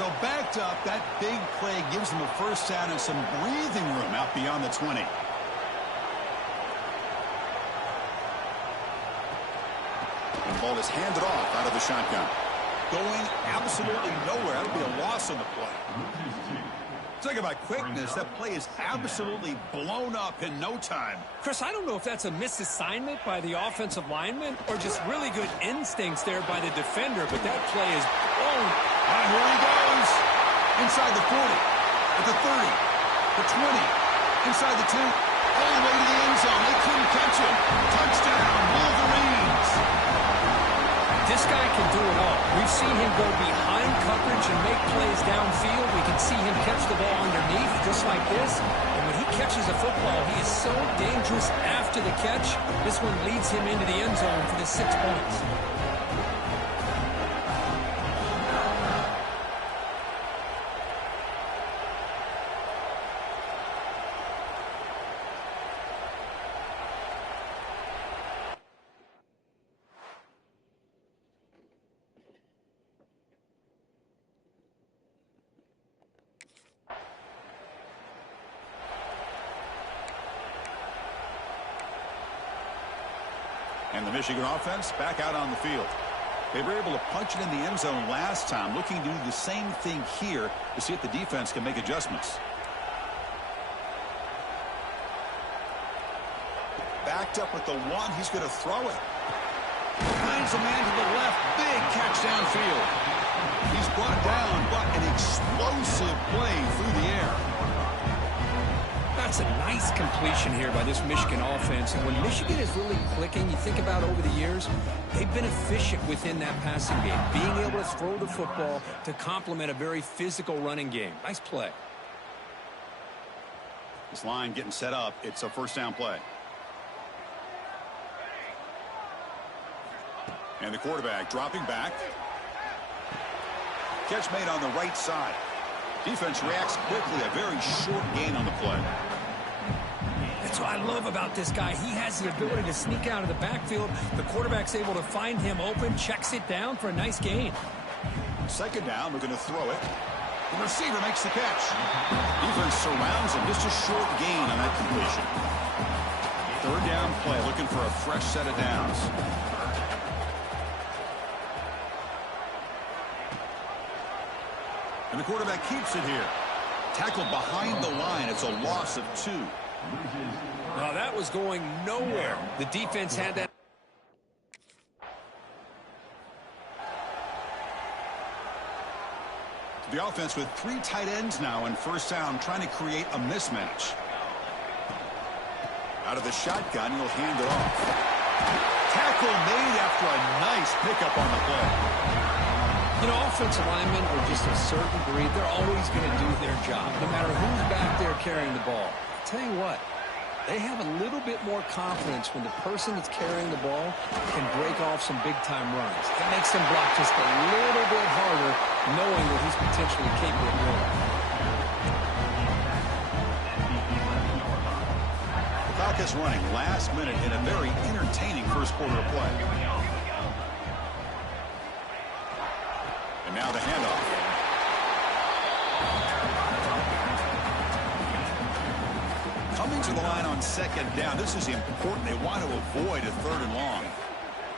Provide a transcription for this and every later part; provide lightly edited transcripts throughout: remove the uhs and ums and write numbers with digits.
So backed up, that big play gives them a first down and some breathing room out beyond the 20. And the ball is handed off out of the shotgun. Going absolutely nowhere. That'll be a loss on the play. Talk about quickness. That play is absolutely blown up in no time. Chris, I don't know if that's a misassignment by the offensive lineman or just really good instincts there by the defender, but that play is blown. And here he goes. Inside the 40, at the 30, the 20, inside the 10, all the way to the end zone. They couldn't catch him. Touchdown, Wolverines. This guy can do it all. We've seen him go behind coverage and make plays downfield. We can see him catch the ball underneath just like this. And when he catches a football, he is so dangerous after the catch. This one leads him into the end zone for the 6 points. And the Michigan offense back out on the field. They were able to punch it in the end zone last time, looking to do the same thing here to see if the defense can make adjustments. Backed up with the one, he's going to throw it. Finds a man to the left, big catch downfield. He's brought down, but an explosive play through the air. That's a nice completion here by this Michigan offense. And when Michigan is really clicking, you think about over the years, they've been efficient within that passing game, being able to throw the football to complement a very physical running game. Nice play. This line getting set up. It's a first down play. And the quarterback dropping back. Catch made on the right side. Defense reacts quickly. A very short gain on the play. That's what I love about this guy. He has the ability to sneak out of the backfield. The quarterback's able to find him open, checks it down for a nice gain. Second down, we're going to throw it. The receiver makes the catch. Defense surrounds him. Just a short gain on that completion. Third down play, looking for a fresh set of downs. And the quarterback keeps it here. Tackled behind the line. It's a loss of 2. Well, that was going nowhere. The defense had that. The offense with 3 tight ends now in first down, trying to create a mismatch. Out of the shotgun, he'll hand it off. Tackle made after a nice pickup on the play. You know, offensive linemen are just a certain breed. They're always going to do their job, no matter who's back there carrying the ball. I'll tell you what, they have a little bit more confidence when the person that's carrying the ball can break off some big-time runs. It makes them block just a little bit harder, knowing that he's potentially capable of doing it. The clock is running last minute in a very entertaining first quarter of play. And now the handoff. Coming to the line on second down. This is important. They want to avoid a third and long.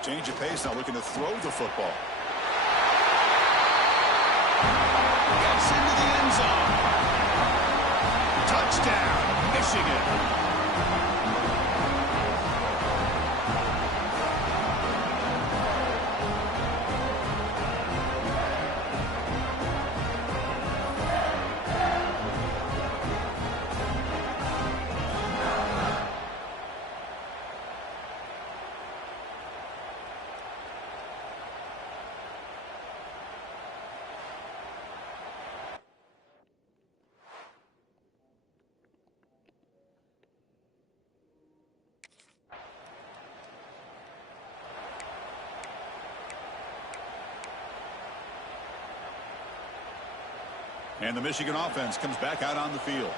Change of pace now, looking to throw the football. Gets into the end zone. Touchdown, Michigan. And the Michigan offense comes back out on the field.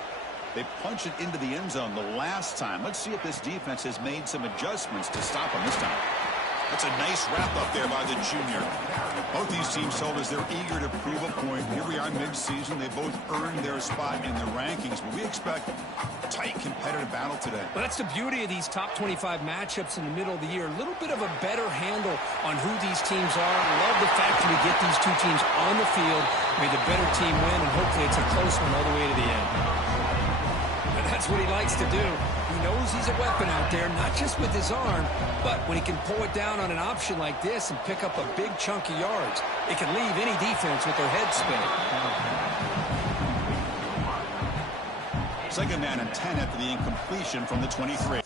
They punch it into the end zone the last time. Let's see if this defense has made some adjustments to stop them this time. That's a nice wrap-up there by the junior. Both these teams told us they're eager to prove a point. Here we are mid-season. They both earned their spot in the rankings, but we expect a tight, competitive battle today. Well, that's the beauty of these top 25 matchups in the middle of the year. A little bit of a better handle on who these teams are. I love the fact that we get these two teams on the field. May the better team win, and hopefully it's a close one all the way to the end. And that's what he likes to do. He knows he's a weapon out there, not just with his arm, but when he can pull it down on an option like this and pick up a big chunk of yards, it can leave any defense with their head spinning. Second down and 10 after the incompletion from the 23.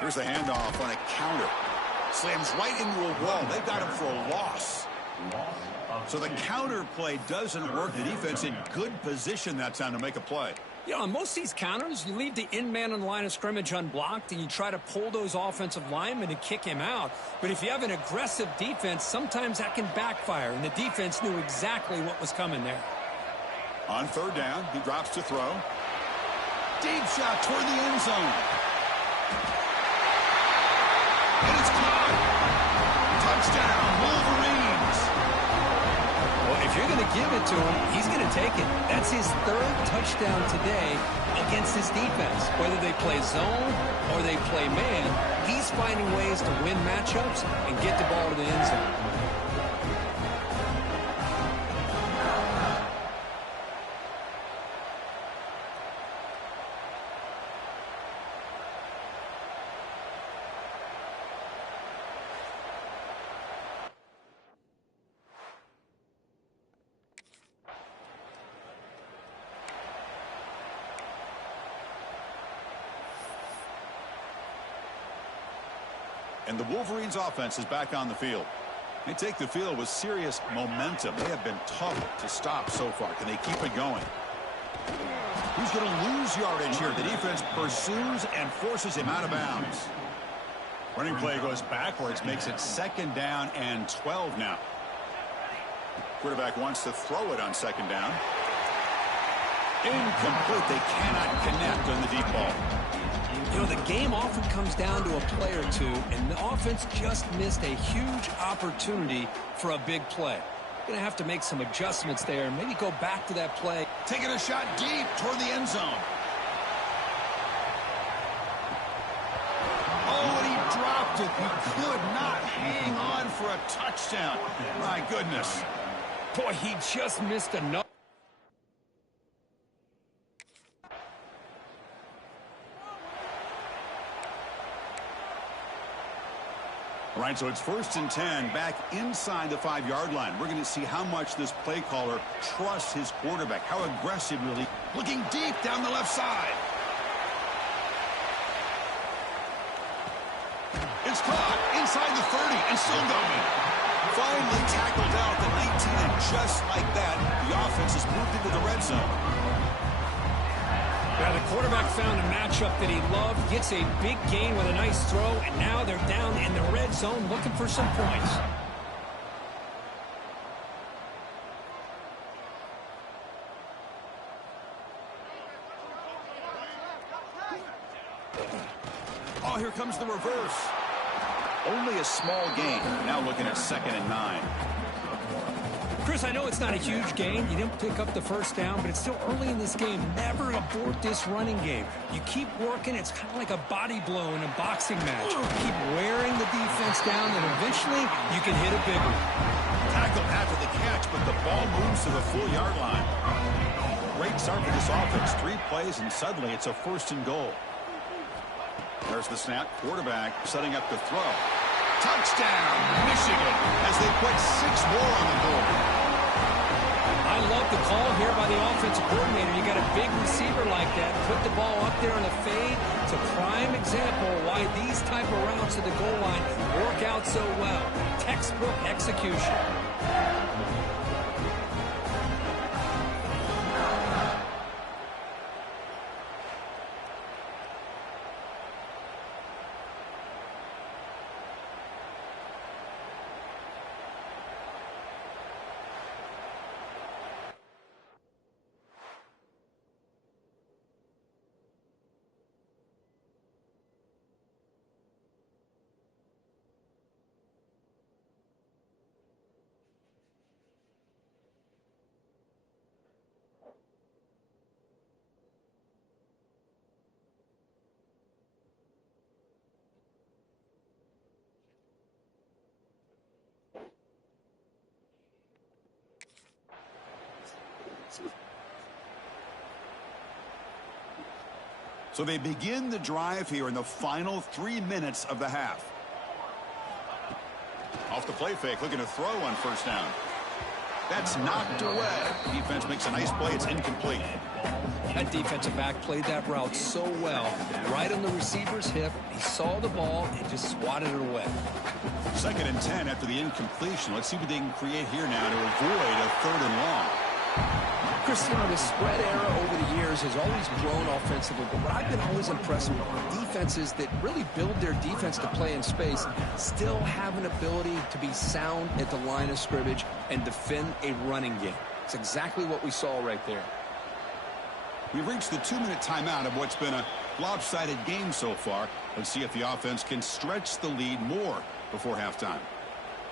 Here's the handoff on a counter. Slams right into a wall. They got him for a loss. So the counter play doesn't work. The defense in good position that time to make a play. You know, on most of these counters, you leave the in man on the line of scrimmage unblocked, and you try to pull those offensive linemen and kick him out. But if you have an aggressive defense, sometimes that can backfire, and the defense knew exactly what was coming there. On third down, he drops to throw. Deep shot toward the end zone. And it's caught. Touchdown, Wolverines. Well, if you're going to give it to him, he's going to take it. That's his third touchdown today against this defense. Whether they play zone or they play man, he's finding ways to win matchups and get the ball to the end zone. And the Wolverines offense is back on the field. They take the field with serious momentum. They have been tough to stop so far. Can they keep it going? Who's going to lose yardage here? The defense pursues and forces him out of bounds. Running play goes backwards, makes it second down and 12 now. Quarterback wants to throw it on second down. Incomplete. They cannot connect on the deep ball. You know, the game often comes down to a play or two, and the offense just missed a huge opportunity for a big play. Going to have to make some adjustments there and maybe go back to that play. Taking a shot deep toward the end zone. Oh, and he dropped it. He could not hang on for a touchdown. My goodness. Boy, he just missed another. All right, so it's 1st and 10 back inside the 5-yard line. We're going to see how much this play caller trusts his quarterback, how aggressive really. Looking deep down the left side. It's caught inside the 30 and still going. Finally tackled out the 19, and just like that, the offense has moved into the red zone. Yeah, the quarterback found a matchup that he loved, gets a big gain with a nice throw, and now they're down in the red zone looking for some points. Oh, here comes the reverse. Only a small gain. Now looking at 2nd and 9. Chris, I know it's not a huge gain. You didn't pick up the first down, but it's still early in this game. Never abort this running game. You keep working. It's kind of like a body blow in a boxing match. Keep wearing the defense down, and eventually you can hit a big one. Tackled after the catch, but the ball moves to the full-yard line. Great start for this offense. 3 plays, and suddenly it's a 1st and goal. There's the snap. Quarterback setting up the throw. Touchdown, Michigan, as they put 6 more on the board. I love the call here by the offensive coordinator. You got a big receiver like that. Put the ball up there on a fade. It's a prime example why these type of routes to the goal line work out so well. Textbook execution. So they begin the drive here in the final 3 minutes of the half. Off the play fake, looking to throw on 1st down. That's knocked away. Defense makes a nice play. It's incomplete. That defensive back played that route so well. Right on the receiver's hip. He saw the ball and just swatted it away. 2nd and 10 after the incompletion. Let's see what they can create here now to avoid a 3rd and long. Chris, you know, the spread era over the years has always grown offensively, but what I've been always impressed with are defenses that really build their defense to play in space, still have an ability to be sound at the line of scrimmage and defend a running game. It's exactly what we saw right there. We've reached the 2-minute timeout of what's been a lopsided game so far. Let's see if the offense can stretch the lead more before halftime.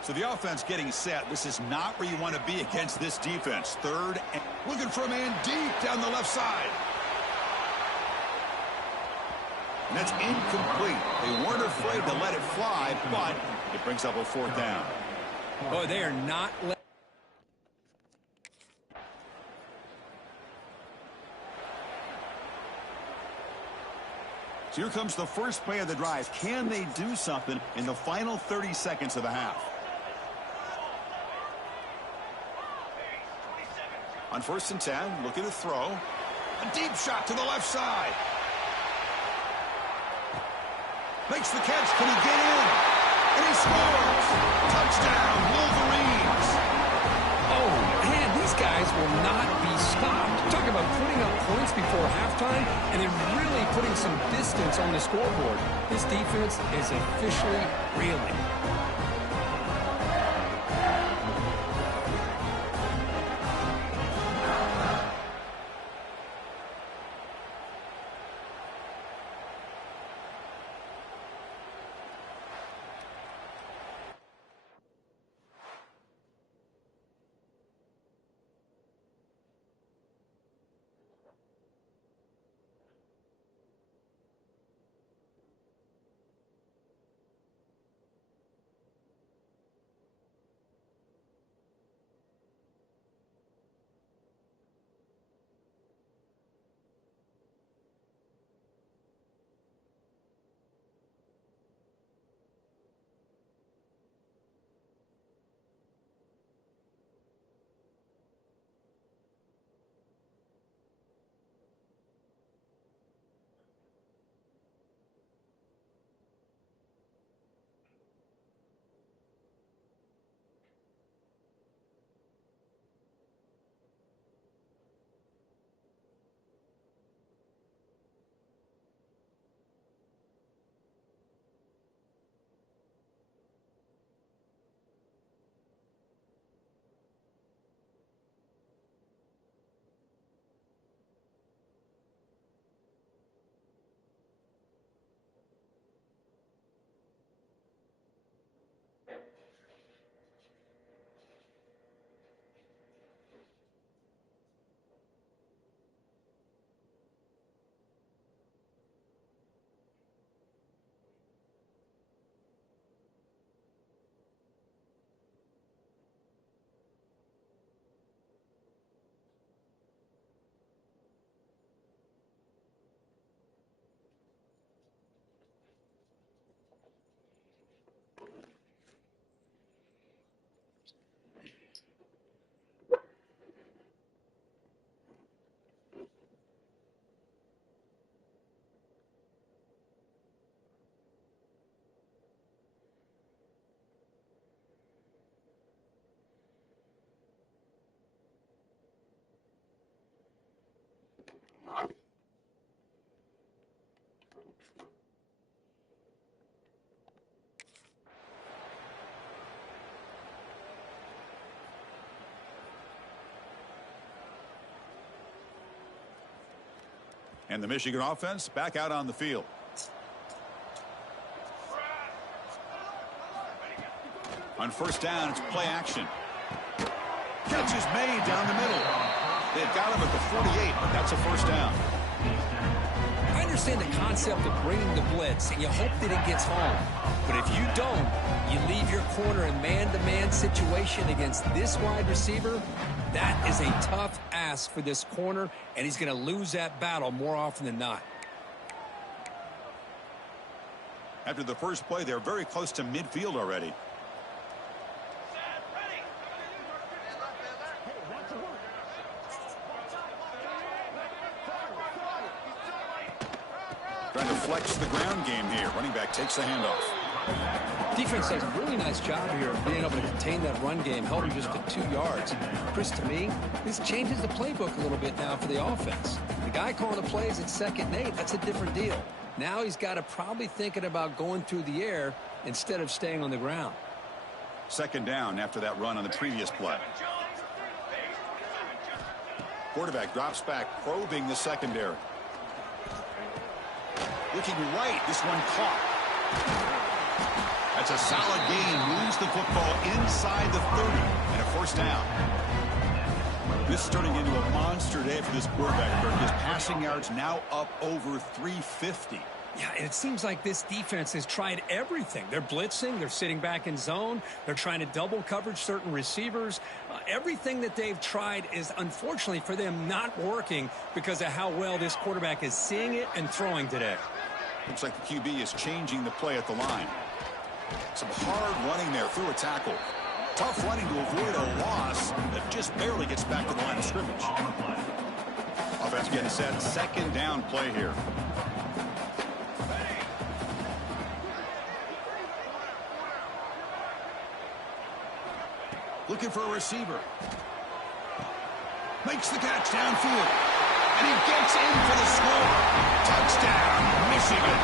So the offense getting set. This is not where you want to be against this defense. 3rd and looking for a man deep down the left side. And that's incomplete. They weren't afraid to let it fly, but it brings up a 4th down. Boy, they are not letting. So here comes the first play of the drive. Can they do something in the final 30 seconds of the half? On 1st and 10, looking to throw. A deep shot to the left side. Makes the catch. Can he get in? And he scores. Touchdown, Wolverines. Oh, man, these guys will not be stopped. Talk about putting up points before halftime and then really putting some distance on the scoreboard. This defense is officially reeling. And the Michigan offense back out on the field. On first down, it's play action. Catch is made down the middle. They've got him at the 48, but that's a first down. I understand the concept of bringing the blitz, and you hope that it gets home. But if you don't, you leave your corner in man-to-man situation against this wide receiver. That is a tough ask for this corner, and he's going to lose that battle more often than not. After the first play, they're very close to midfield already. Trying to flex the ground game here. Running back takes the handoff. Defense does a really nice job here of being able to contain that run game, held him just to 2 yards. Chris, to me, this changes the playbook a little bit now for the offense. The guy calling the plays at 2nd and 8, that's a different deal. Now he's got to probably thinking about going through the air instead of staying on the ground. 2nd down after that run on the previous play. Quarterback drops back, probing the secondary. Looking right, this one caught. That's a solid gain. Moves the football inside the 30 and a first down. This is turning into a monster day for this quarterback. His passing yards now up over 350. Yeah, and it seems like this defense has tried everything. They're blitzing. They're sitting back in zone. They're trying to double coverage certain receivers. Everything that they've tried is, unfortunately for them, not working because of how well this quarterback is seeing it and throwing today. Looks like the QB is changing the play at the line. Some hard running there through a tackle. Tough running to avoid a loss that just barely gets back to the line of scrimmage. Offense getting set. 2nd down play here. Looking for a receiver. Makes the catch downfield. And he gets in for the score. Touchdown, Michigan.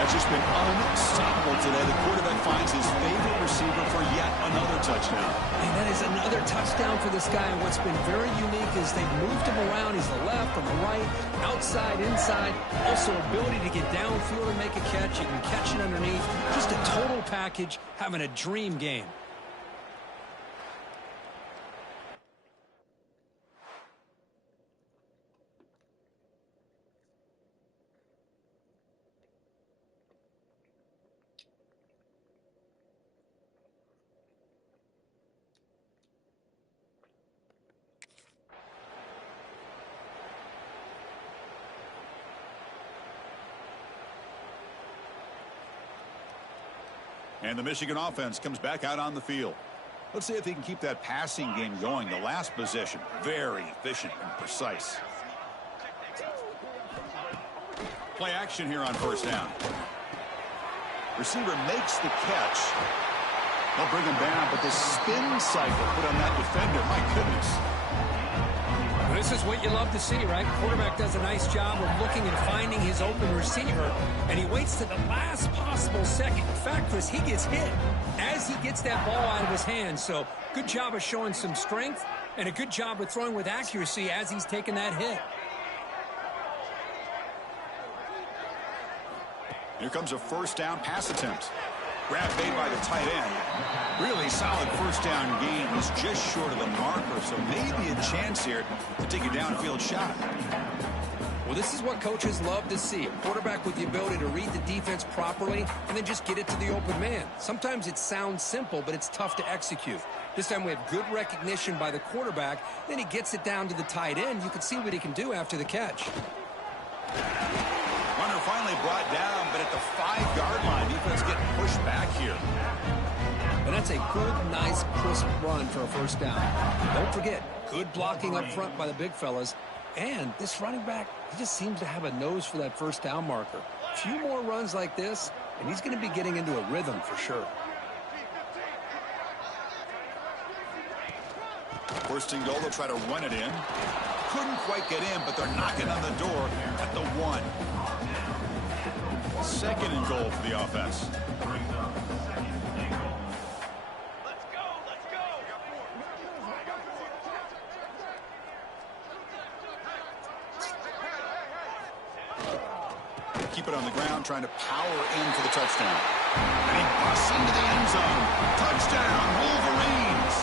That's just been unstoppable today. The quarterback finds his favorite receiver for yet another touchdown. And that is another touchdown for this guy. And what's been very unique is they've moved him around. He's the left, on the right, outside, inside. Also ability to get downfield and make a catch. You can catch it underneath. Just a total package, having a dream game. And the Michigan offense comes back out on the field. Let's see if he can keep that passing game going. The last possession, very efficient and precise. Play action here on first down. Receiver makes the catch. They'll bring him down, but the spin cycle put on that defender, my goodness. This is what you love to see, right? Quarterback does a nice job of looking and finding his open receiver, and he waits to the last possible second. In fact, Chris, he gets hit as he gets that ball out of his hands. So good job of showing some strength and a good job of throwing with accuracy as he's taking that hit. Here comes a first down pass attempt. Grab made by the tight end. Really solid first down gain. He's just short of the marker, so maybe a chance here to take a downfield shot. Well, this is what coaches love to see. A quarterback with the ability to read the defense properly and then just get it to the open man. Sometimes it sounds simple, but it's tough to execute. This time we have good recognition by the quarterback. Then he gets it down to the tight end. You can see what he can do after the catch. Runner finally brought down, but at the 5-yard line, defense getting pushed back here. And that's a good, nice, crisp run for a first down. Don't forget, good blocking up front by the big fellas. And this running back, he just seems to have a nose for that first down marker. A few more runs like this, and he's going to be getting into a rhythm for sure. First and goal, they'll try to run it in. Couldn't quite get in, but they're knocking on the door at the 1. 2nd and goal for the offense. keep it on the ground, trying to power in for the touchdown. And he busts into the end zone. Touchdown, Wolverines!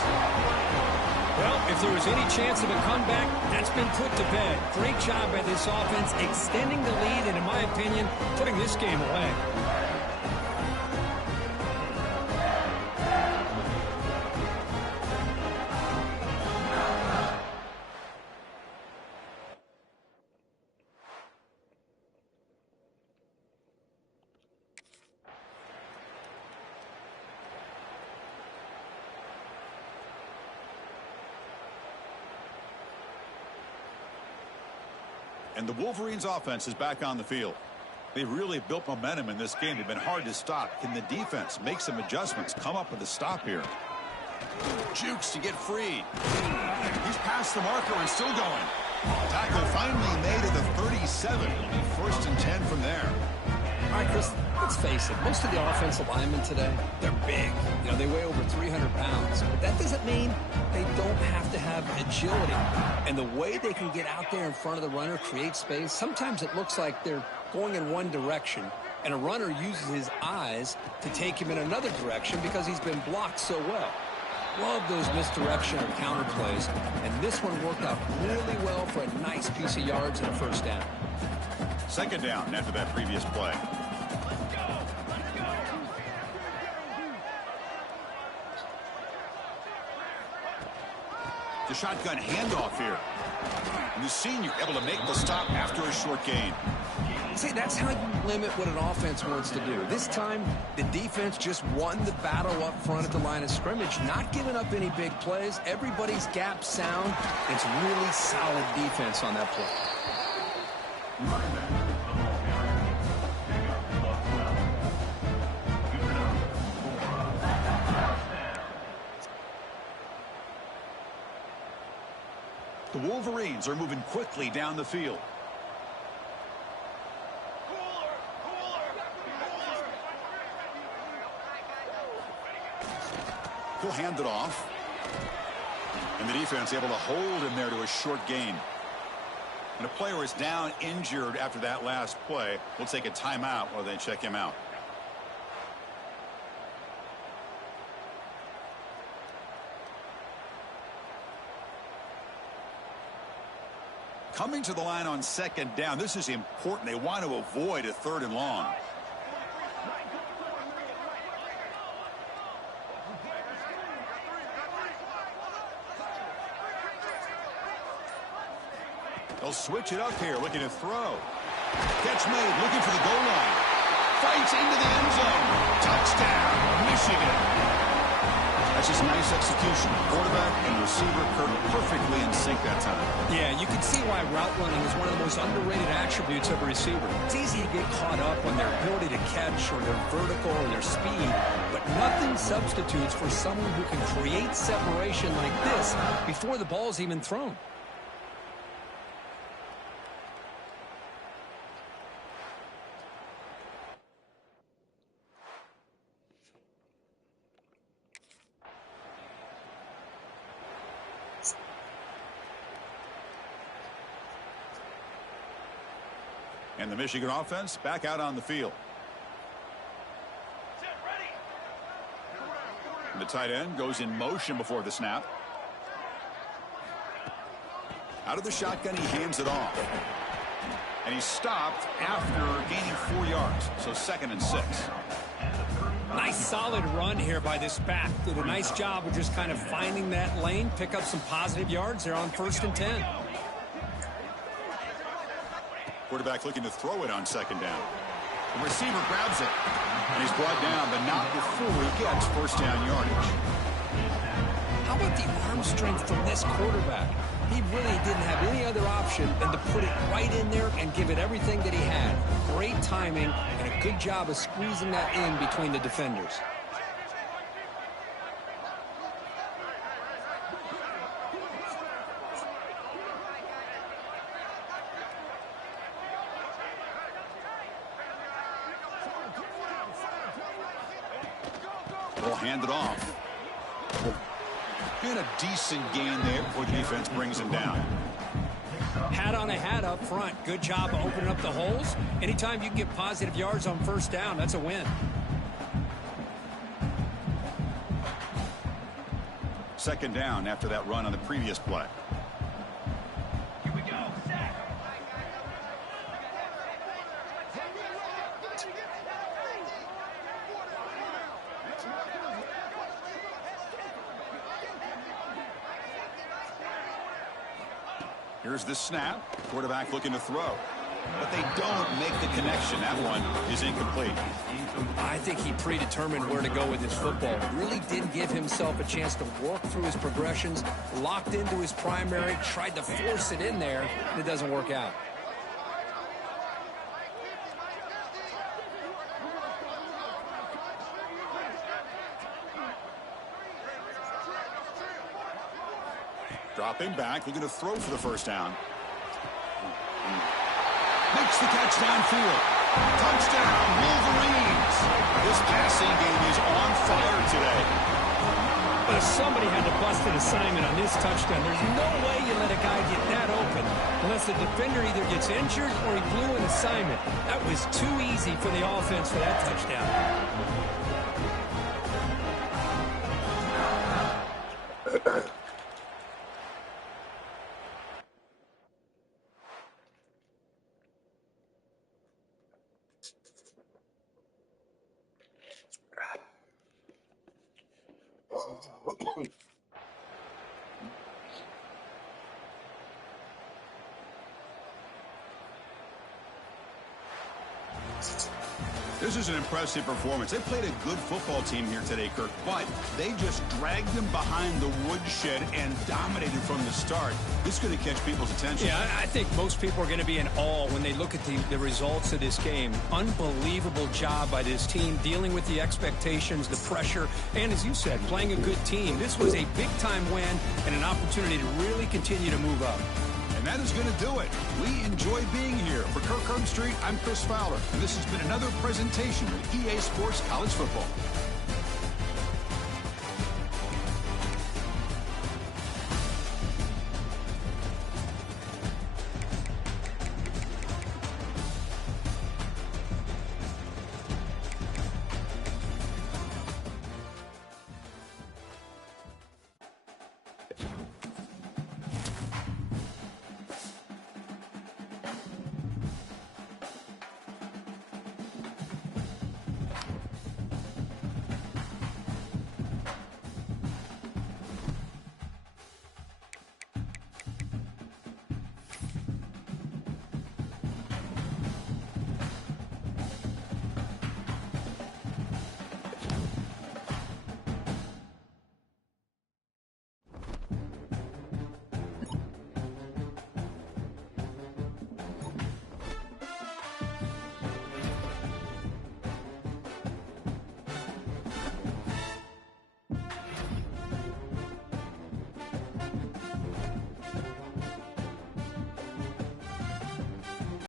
Well, if there was any chance of a comeback, that's been put to bed. Great job by this offense, extending the lead, and in my opinion, putting this game away. And the Wolverines offense is back on the field. They've really built momentum in this game. They've been hard to stop. Can the defense make some adjustments, come up with a stop here? Jukes to get free. He's past the marker and still going. Tackle finally made at the 37. It'll be 1st and 10 from there. All right, Chris, let's face it. Most of the offensive linemen today, they're big. You know, they weigh over 300 pounds. But that doesn't mean they don't have to have agility. And the way they can get out there in front of the runner, create space, sometimes it looks like they're going in one direction, and a runner uses his eyes to take him in another direction because he's been blocked so well. Love those misdirection or counter plays, and this one worked out really well for a nice piece of yards and a 1st down. 2nd down after that previous play. The shotgun handoff here. And the senior able to make the stop after a short gain. See, that's how you limit what an offense wants to do. This time, the defense just won the battle up front at the line of scrimmage, not giving up any big plays. Everybody's gap sound. It's really solid defense on that play. The Wolverines are moving quickly down the field. He'll hand it off. And the defense able to hold him there to a short gain. And a player is down injured after that last play. We'll take a timeout while they check him out. Coming to the line on 2nd down. This is important. They want to avoid a 3rd and long. They'll switch it up here, looking to throw. Catch made, looking for the goal line. Fights into the end zone. Touchdown, Michigan. That's just nice execution. Quarterback and receiver perfectly in sync that time. Yeah, you can see why route running is one of the most underrated attributes of a receiver. It's easy to get caught up on their ability to catch or their vertical or their speed, but nothing substitutes for someone who can create separation like this before the ball's even thrown. And the Michigan offense back out on the field. And the tight end goes in motion before the snap. Out of the shotgun, he hands it off. And he's stopped after gaining 4 yards. So 2nd and 6. Nice solid run here by this back. Did a nice job of just kind of finding that lane, pick up some positive yards there on 1st and 10. Quarterback looking to throw it on 2nd down. The receiver grabs it. And he's brought down, but not before he gets 1st down yardage. How about the arm strength from this quarterback? He really didn't have any other option than to put it right in there and give it everything that he had. Great timing and a good job of squeezing that in between the defenders. Will hand it off. And a decent gain there before the defense brings him down. Hat on a hat up front. Good job of opening up the holes. Anytime you can get positive yards on first down, that's a win. Second down after that run on the previous play. Here we go. Here's the snap. Quarterback looking to throw. But they don't make the connection. That one is incomplete. I think he predetermined where to go with his football. Really didn't give himself a chance to work through his progressions, locked into his primary, tried to force it in there, and it doesn't work out. Dropping back, looking to throw for the first down. Makes the catch downfield. Touchdown, Wolverines. This passing game is on fire today. But somebody had to bust an assignment on this touchdown. There's no way you let a guy get that open unless the defender either gets injured or he blew an assignment. That was too easy for the offense for that touchdown. This is an impressive performance. They played a good football team here today, Kirk, but they just dragged them behind the woodshed and dominated from the start. This is going to catch people's attention. Yeah, I think most people are going to be in awe when they look at the results of this game. Unbelievable job by this team, dealing with the expectations, the pressure, and as you said, playing a good team. This was a big-time win and an opportunity to really continue to move up. And that is going to do it. We enjoy being here. For Kirk Street, I'm Chris Fowler, and this has been another presentation of EA Sports College Football.